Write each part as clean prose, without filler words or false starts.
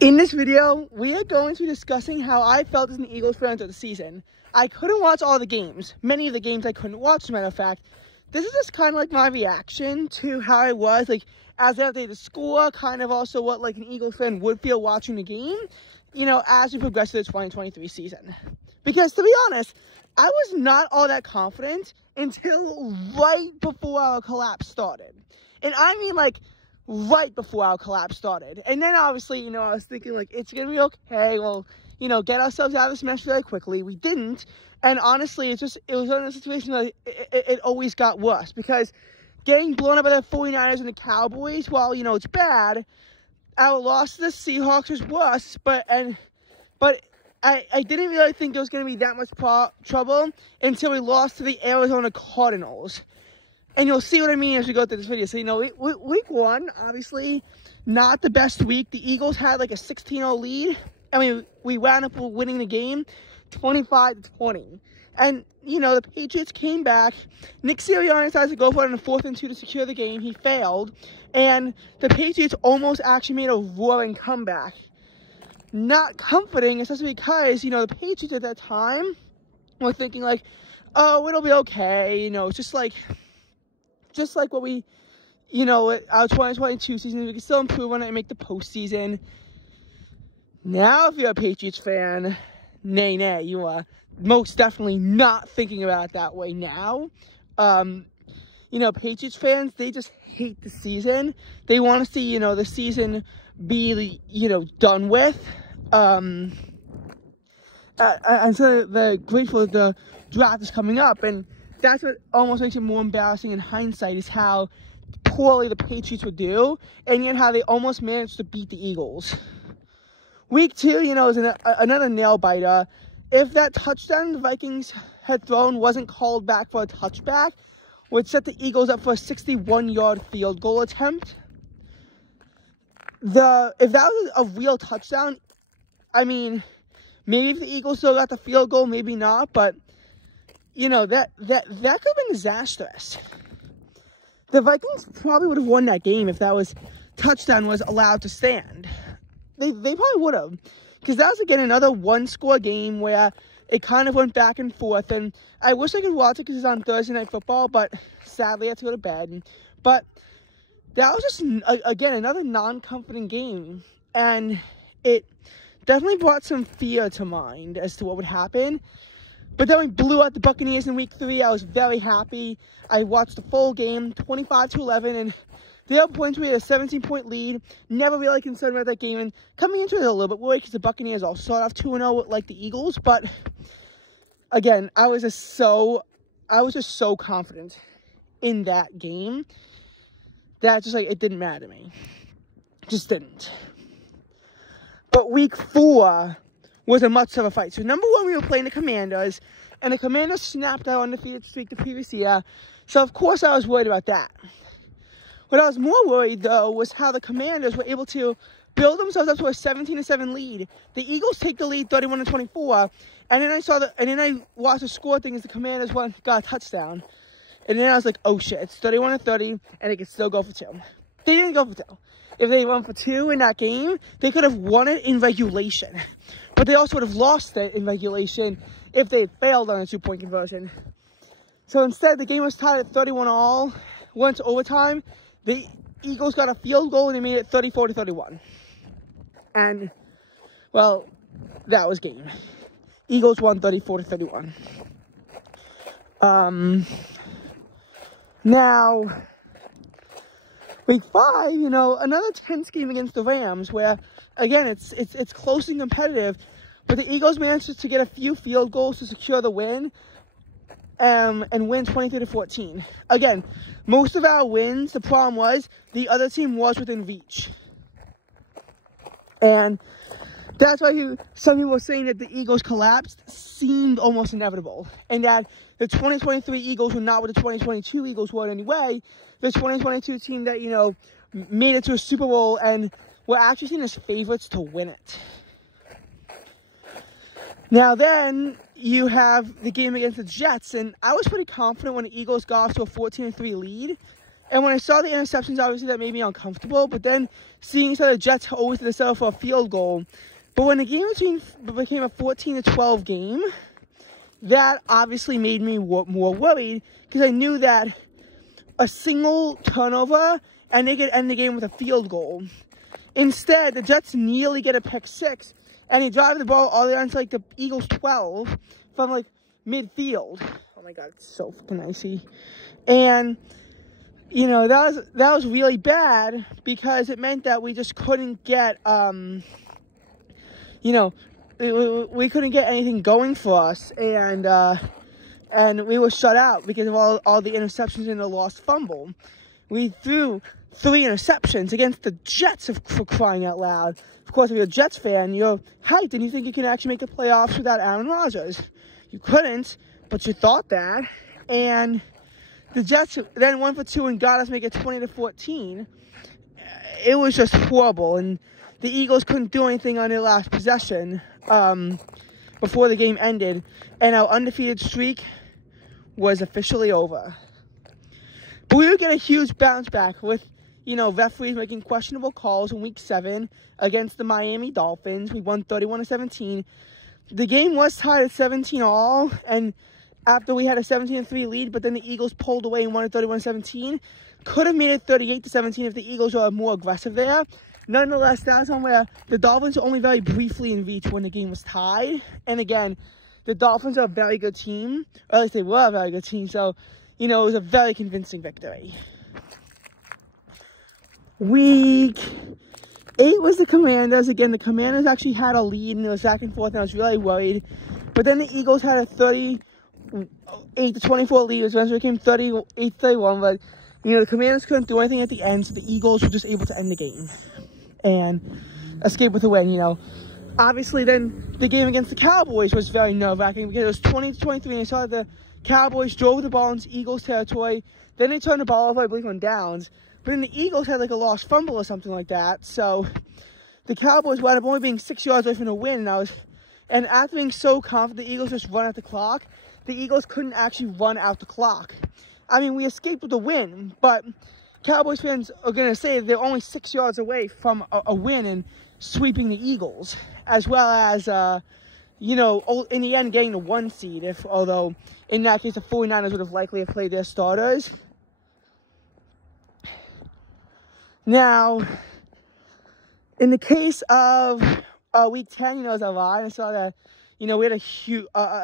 In this video, we are going to be discussing how I felt as an Eagles fan throughout the season. I couldn't watch all the games. Many of the games I couldn't watch, as a matter of fact. This is just kind of like my reaction to how I was, like, as they updated the score, kind of also what, like, an Eagles fan would feel watching the game, you know, as we progress to the 2023 season. Because, to be honest, I was not all that confident until right before our collapse started. And I mean, like, right before our collapse started. And then, obviously, you know, I was thinking, like, it's going to be okay. We'll, you know, get ourselves out of this mess very quickly. We didn't. And honestly, it was one of those situations that it always got worse. Because getting blown up by the 49ers and the Cowboys, while, you know, it's bad, our loss to the Seahawks was worse. But I didn't really think there was going to be that much trouble until we lost to the Arizona Cardinals. And you'll see what I mean as we go through this video. So, you know, week one, obviously, not the best week. The Eagles had like a 16-0 lead. I mean, we wound up winning the game 25-20. And, you know, the Patriots came back. Nick Sirianni decided to go for it on a 4th and 2 to secure the game. He failed. And the Patriots almost actually made a roaring comeback. Not comforting, especially because, you know, the Patriots at that time were thinking like, oh, it'll be okay. You know, just like what we, you know, our 2022 season, we can still improve on it and make the postseason. Now, if you're a Patriots fan, nay, you are most definitely not thinking about it that way now. You know, Patriots fans, they just hate the season. They want to see, you know, the season be, you know, done with. And so they're grateful that the draft is coming up. And that's what almost makes it more embarrassing in hindsight, is how poorly the Patriots would do, and yet how they almost managed to beat the Eagles. Week 2, you know, is another nail-biter. If that touchdown the Vikings had thrown wasn't called back for a touchback, would set the Eagles up for a 61-yard field goal attempt. If that was a real touchdown, I mean, maybe if the Eagles still got the field goal, maybe not, but you know, that could have been disastrous. The Vikings probably would have won that game if that touchdown was allowed to stand. They probably would have. Because that was, again, another one-score game where it kind of went back and forth. And I wish I could watch it because it's on Thursday Night Football, but sadly I had to go to bed. But that was just, again, another non-comforting game. And it definitely brought some fear to mind as to what would happen. But then we blew out the Buccaneers in week 3. I was very happy. I watched the full game, 25-11, and the other points we had a 17-point lead. Never really concerned about that game. And coming into it a little bit worried because the Buccaneers all started off 2-0 like the Eagles. But again, I was just so confident in that game that just like it didn't matter to me. Just didn't. But week 4 was a much tougher fight. So number 1, we were playing the Commanders, and the Commanders snapped our undefeated streak the previous year. So of course I was worried about that. What I was more worried though was how the Commanders were able to build themselves up to a 17-7 lead. The Eagles take the lead 31-24, and then I watched the score thing as the Commanders got a touchdown. And then I was like, oh shit, it's 31-30, and they can still go for 2. They didn't go for 2. If they went for 2 in that game, they could have won it in regulation. But they also would have lost it in regulation if they had failed on a 2-point conversion. So instead, the game was tied at 31-all. Went to overtime. The Eagles got a field goal, and they made it 34-31. And, well, that was game. Eagles won 34-31. Now, week 5, you know, another tense game against the Rams where, again, it's close and competitive, but the Eagles managed to get a few field goals to secure the win, and win 23-14. Again, most of our wins, the problem was the other team was within reach. And that's why some people were saying that the Eagles collapsed seemed almost inevitable. And that the 2023 Eagles were not what the 2022 Eagles were anyway. The 2022 team that, you know, made it to a Super Bowl and were actually seen as favorites to win it. Now then, you have the game against the Jets, and I was pretty confident when the Eagles got off to a 14-3 lead And when I saw the interceptions, obviously that made me uncomfortable. But then seeing the Jets always had to settle for a field goal. But when the game became a 14-12 game, that obviously made me more worried, because I knew that a single turnover and they could end the game with a field goal. Instead, the Jets nearly get a pick six, and they drive the ball all the way onto like the Eagles 12 from like midfield. Oh my God, it's so fucking icy. And you know, that was really bad, because it meant that we just couldn't get you know, we couldn't get anything going for us, and we were shut out because of all the interceptions and the lost fumble. We threw 3 interceptions against the Jets, for crying out loud. Of course, if you're a Jets fan, you're hyped and you think you can actually make the playoffs without Aaron Rodgers. You couldn't, but you thought that. And the Jets then went for 2 and got us, make it 20-14. It was just horrible, and the Eagles couldn't do anything on their last possession before the game ended, and our undefeated streak was officially over. But we would get a huge bounce back with, you know, referees making questionable calls in Week 7 against the Miami Dolphins. We won 31-17. The game was tied at 17-all, and after we had a 17-3 lead, but then the Eagles pulled away and won at 31-17. Could have made it 38-17 if the Eagles were more aggressive there. Nonetheless, that was one where the Dolphins were only very briefly in reach when the game was tied. And again, the Dolphins are a very good team, or at least they were a very good team. So, you know, it was a very convincing victory. Week 8 was the Commanders. Again, the Commanders actually had a lead, and it was back and forth, and I was really worried. But then the Eagles had a 38-24 lead. It eventually became 38-31, but, you know, the Commanders couldn't do anything at the end, so the Eagles were just able to end the game and escape with a win, you know. Obviously, then the game against the Cowboys was very nerve-wracking, because it was 20-23, and I saw the Cowboys drove the ball into Eagles territory. Then they turned the ball over, I believe, on downs. But then the Eagles had like a lost fumble or something like that. So the Cowboys wound up only being 6 yards away from the win. And after being so confident the Eagles just run out the clock, the Eagles couldn't actually run out the clock. I mean, we escaped with a win, but Cowboys fans are going to say they're only 6 yards away from a win and sweeping the Eagles, as well as, you know, in the end getting the 1 seed, although in that case the 49ers would have likely have played their starters. Now, in the case of Week 10, you know, as I lied, I saw that, you know, we had a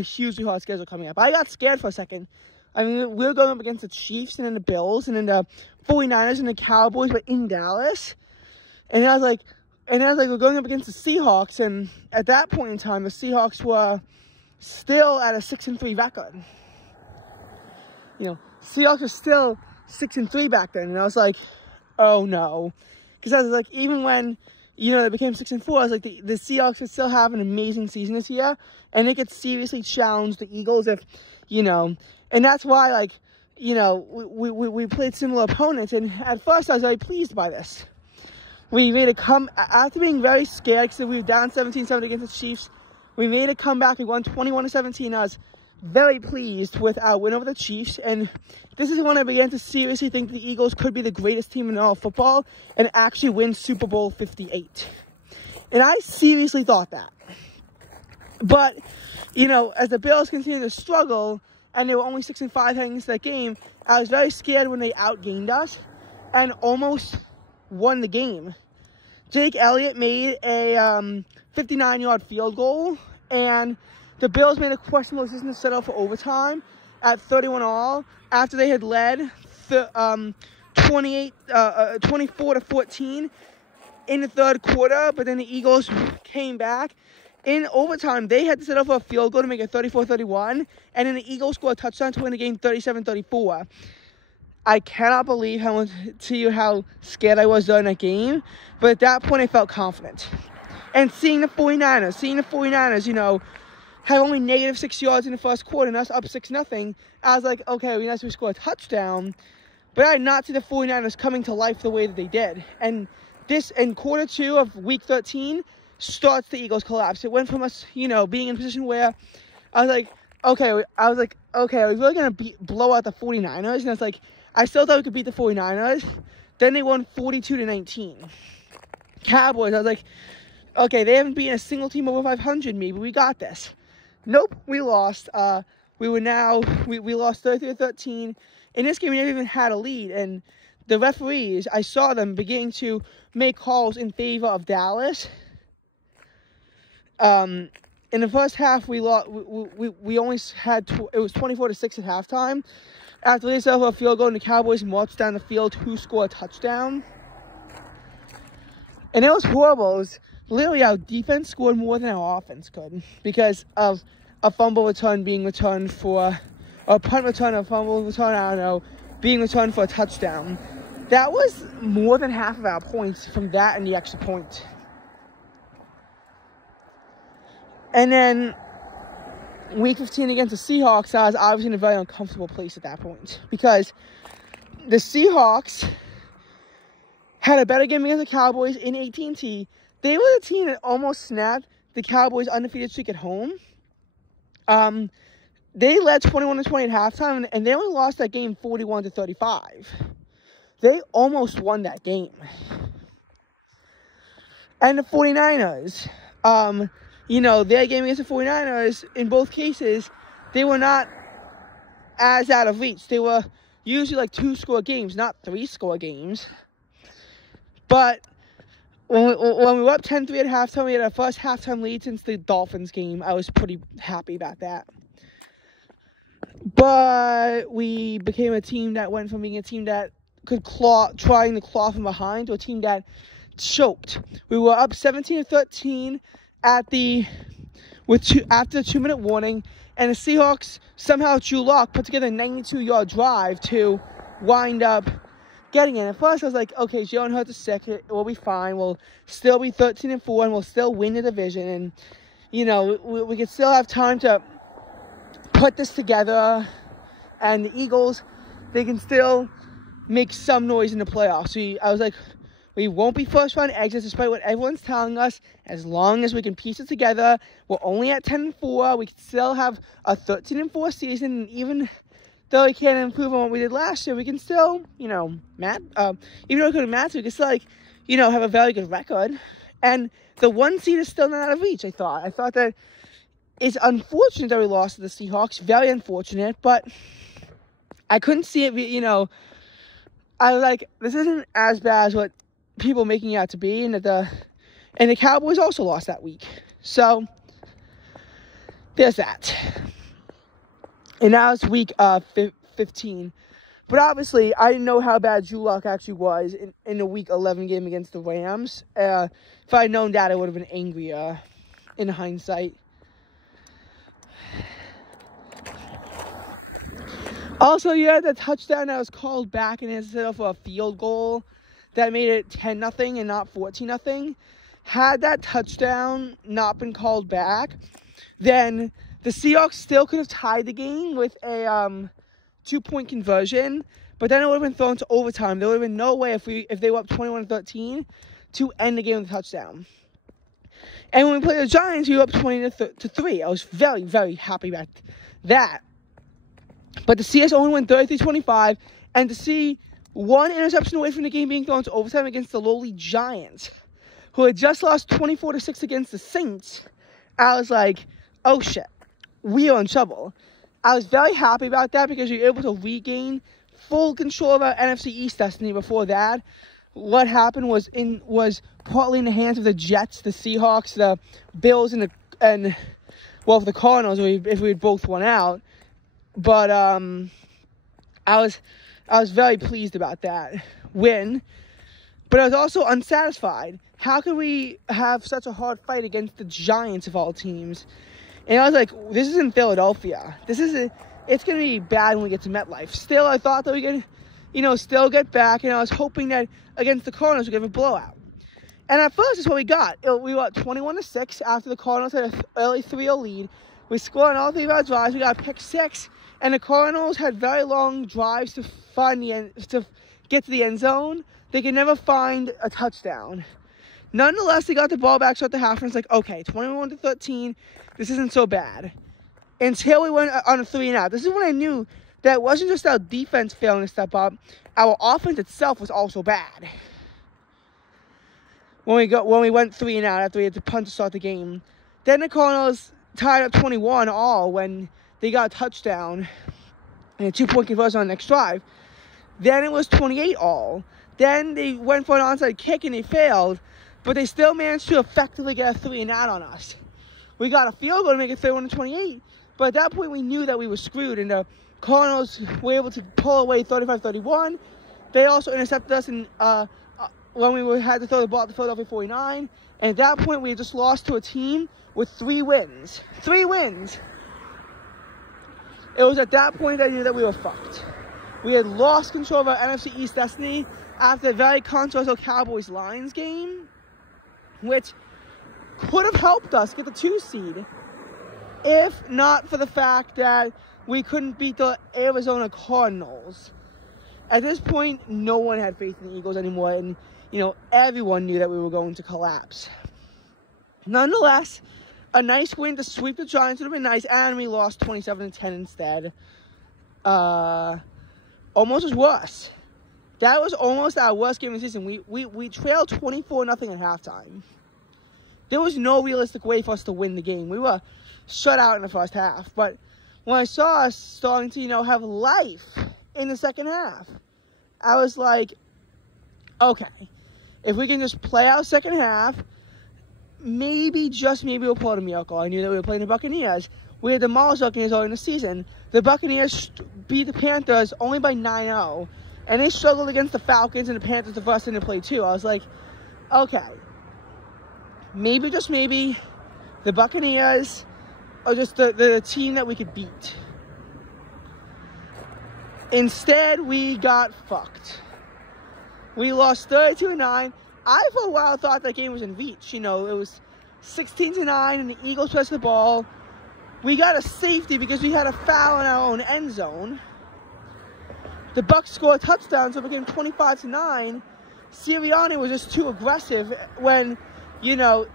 hugely hard schedule coming up. I got scared for a second. I mean, we were going up against the Chiefs and then the Bills and then the 49ers and the Cowboys, but in Dallas. And I was like, we're going up against the Seahawks, and at that point in time, the Seahawks were still at a 6-3 record. You know, Seahawks were still 6-3 back then, and I was like, oh no. Because I was like, even when, you know, they became 6-4, I was like, the Seahawks would still have an amazing season this year, and they could seriously challenge the Eagles if, you know, and that's why, like, you know, we played similar opponents, and at first I was very pleased by this. We made a after being very scared because we were down 17-7 against the Chiefs, we made a comeback. We won 21-17. I was very pleased with our win over the Chiefs, and this is when I began to seriously think the Eagles could be the greatest team in all of football and actually win Super Bowl 58. And I seriously thought that. But, you know, as the Bills continued to struggle, and they were only 6-5 heading into that game, I was very scared when they outgained us and almost won the game. Jake Elliott made a 59-yard field goal, and the Bills made a questionable decision to settle for overtime at 31-all after they had led 24-14 in the third quarter, but then the Eagles came back. In overtime, they had to settle for a field goal to make it 34-31, and then the Eagles scored a touchdown to win the game 37-34. I cannot believe how scared I was during that game, but at that point I felt confident. And seeing the 49ers, you know, have only negative 6 yards in the first quarter and us up 6-0, I was like, okay, we actually score a touchdown, but I did not see the 49ers coming to life the way that they did. And this, in quarter 2 of Week 13, starts the Eagles' collapse. It went from us, you know, being in a position where I was like, okay, are we really going to blow out the 49ers? And I was like, I still thought we could beat the 49ers. Then they won 42-19. Cowboys, I was like, okay, they haven't beaten a single team over 500, maybe we got this. Nope, we lost. We lost 33-13. In this game, we never even had a lead, and the referees, I saw them beginning to make calls in favor of Dallas. In the first half, we only had it was 24-6 at halftime. After they set up a field goal, and the Cowboys marched down the field, who scored a touchdown. And it was horrible. It was literally our defense scored more than our offense could because of a fumble return being returned for, or a punt return, a fumble return, I don't know, being returned for a touchdown. That was more than half of our points from that and the extra point. And then week 15 against the Seahawks, I was obviously in a very uncomfortable place at that point because the Seahawks had a better game against the Cowboys in AT&T. They were the team that almost snapped the Cowboys' undefeated streak at home. They led 21-20 at halftime, and they only lost that game 41-35. They almost won that game. And the 49ers, their game against the 49ers, in both cases, they were not as out of reach. They were usually like 2-score games, not 3-score games. But when we were up 10-3 at halftime, we had our first halftime lead since the Dolphins game. I was pretty happy about that. But we became a team that went from being a team that could trying to claw from behind to a team that choked. We were up 17-13 after the 2-minute warning, and the Seahawks somehow Drew Lock put together a 92-yard drive to wind up getting in. At first, I was like, okay, Jalen Hurts is sick. We'll be fine. We'll still be 13-4, and we'll still win the division. And, we could still have time to put this together. And the Eagles, they can still make some noise in the playoffs. I was like, we won't be first-round exits despite what everyone's telling us. As long as we can piece it together, we're only at 10-4. We can still have a 13-4 season. And even though we can't improve on what we did last year, we can still, even though we couldn't match, we can still, have a very good record. And the 1 seed is still not out of reach, I thought. I thought that it's unfortunate that we lost to the Seahawks. Very unfortunate, but I couldn't see it, I was like, this isn't as bad as what people making it out to be, and the Cowboys also lost that week. So, there's that. And now it's week 15. But obviously, I didn't know how bad Drew Lock actually was in the week 11 game against the Rams. If I had known that, I would have been angrier in hindsight. Also, you had the touchdown that was called back and instead of a field goal that made it 10-0 and not 14-0. Had that touchdown not been called back, then the Seahawks still could have tied the game with a 2-point conversion, but then it would have been thrown to overtime. There would have been no way if they were up 21-13 to end the game with a touchdown. And when we played the Giants, we were up 20-3. I was very, very happy about that. But the CS only went 33-25, and to see one interception away from the game being thrown to overtime against the lowly Giants, who had just lost 24-6 against the Saints, I was like, oh shit, we are in trouble. I was very happy about that because we were able to regain full control of our NFC East destiny. Before that, what happened was partly in the hands of the Jets, the Seahawks, the Bills, and for the Cardinals, if we had both won out. But I was very pleased about that win, but I was also unsatisfied. How could we have such a hard fight against the Giants of all teams? And I was like, this is in Philadelphia. It's going to be bad when we get to MetLife. Still, I thought that we could, still get back, and I was hoping that against the Cardinals we could have a blowout. And at first, that's what we got. We were 21-6 after the Cardinals had an early 3-0 lead. We scored on all 3 of our drives. We got a pick 6. And the Cardinals had very long drives to get to the end zone. They could never find a touchdown. Nonetheless, they got the ball back short the half, and it's like, okay, 21-13, this isn't so bad. Until we went on a 3-and-out. This is when I knew that it wasn't just our defense failing to step up, our offense itself was also bad. When we went 3 and out after we had to punt to start the game, then the Cardinals tied up 21 all when they got a touchdown and a 2-point conversion on the next drive. Then it was 28 all. Then they went for an onside kick and they failed, but they still managed to effectively get a 3 and out on us. We got a field goal to make it 31-28, but at that point we knew that we were screwed, and the Cardinals were able to pull away 35-31. They also intercepted us in, when we had to throw the ball at the Philadelphia 49, and at that point we had just lost to a team with 3 wins. 3 wins! It was at that point that I knew that we were fucked. We had lost control of our NFC East destiny after a very controversial Cowboys-Lions game, which could have helped us get the 2 seed if not for the fact that we couldn't beat the Arizona Cardinals. At this point, no one had faith in the Eagles anymore, and, you know, everyone knew that we were going to collapse. Nonetheless, a nice win to sweep the Giants would have been nice, and we lost 27-10 instead. Almost was worse. That was almost our worst game of the season. We trailed 24-0 at halftime. There was no realistic way for us to win the game. We were shut out in the first half. But when I saw us starting to, you know, have life in the second half, I was like, okay, if we can just play our second half, maybe, just maybe, we'll pull out a miracle. I knew that we were playing the Buccaneers. We had demolished the Buccaneers early in the season. The Buccaneers beat the Panthers only by 9-0. And they struggled against the Falcons and the Panthers the first time they played too. I was like, okay, maybe, just maybe, the Buccaneers are just the team that we could beat. Instead, we got fucked. We lost 32-9. I, for a while, thought that game was in reach. You know, it was 16-9, and the Eagles pressed the ball. We got a safety because we had a foul in our own end zone. The Bucs scored a touchdown, so it became 25-9. Sirianni was just too aggressive when, you know,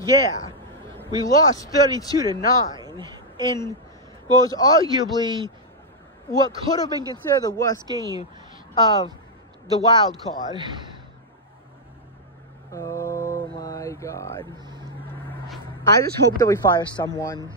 yeah, we lost 32-9 in what was arguably what could have been considered the worst game of the wild card. Oh my God. I just hope that we fire someone.